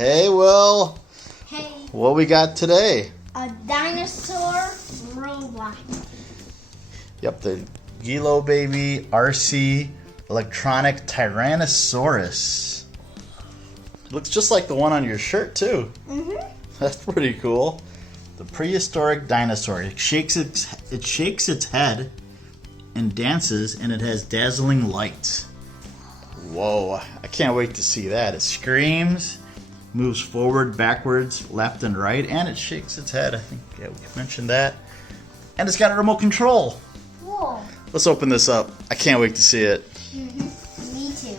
Hey, Will. Hey. What we got today? A dinosaur robot. Yep, the GILOBABAY RC electronic Tyrannosaurus. Looks just like the one on your shirt, too. That's pretty cool. The prehistoric dinosaur. It shakes its head and dances, and it has dazzling lights. Whoa, I can't wait to see that. It screams, moves forward, backwards, left and right, and it shakes its head. I think we mentioned that. And it's got a remote control. Whoa. Let's open this up. I can't wait to see it. Me too.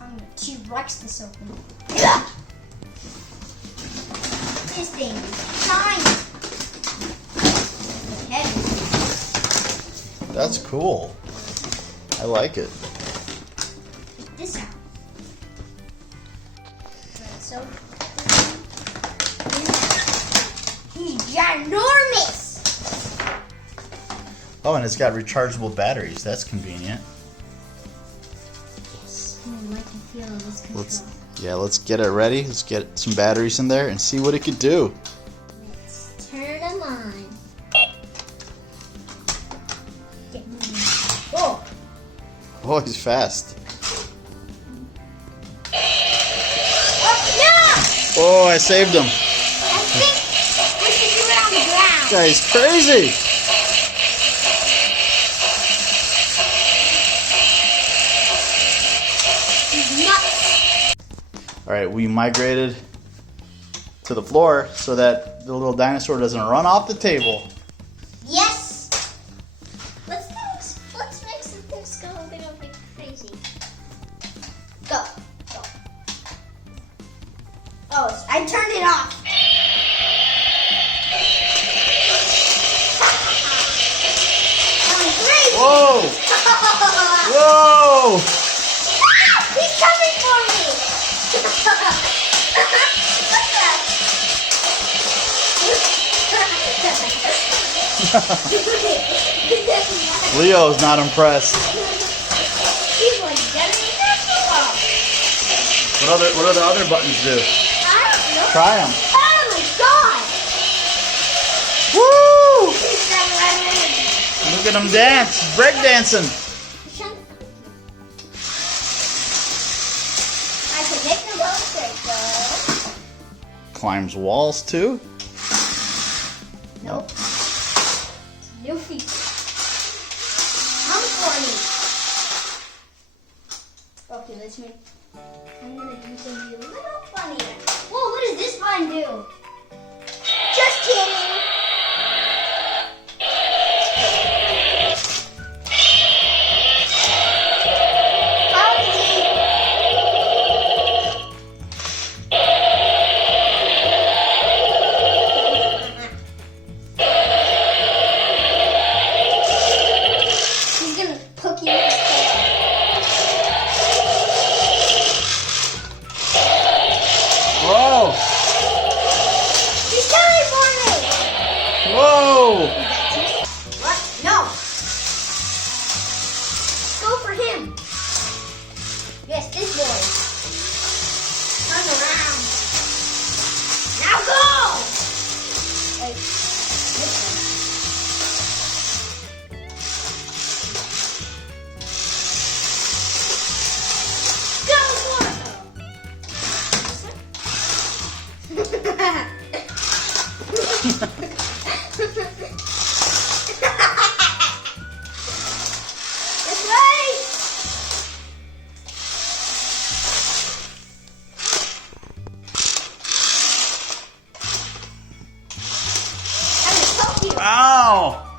I'm gonna T-Rex this open. This thing is tiny. Heavy. That's cool. I like it. Take this out. So he's ginormous. Oh, and it's got rechargeable batteries. That's convenient. I like the feel of this control. Let's get it ready. Let's get some batteries in there and see what it could do. Let's turn them on. Get moving. Oh! Oh, he's fast. Oh, no! Oh, I saved him. I think we should do it on the ground. This guy's crazy. He's nuts. All right, we migrated to the floor so that the little dinosaur doesn't run off the table. Yes! Let's make some things go a little bit crazy. Go. Go. Oh, I turned it off. I'm crazy. Whoa! Whoa! He's coming for me. Leo's not impressed. He's like getting careful. What do the other buttons do? I don't know. Try them. Oh my god! Woo! He's running. Look at him dance. Break dancing. I can make them go straight, though. Climbs walls too. Nope. New feet. Come for me. Okay, let's make. I'm gonna do something a little funnier. Whoa, what does this one do? Just kidding. He's gonna poke you with his tail. Whoa! He's coming for me! Whoa! What? No! Go for him! Yes, this boy. Turn around. Now go! Wait, this way. Go for it! This way? This way! I'm gonna poke you. Ow!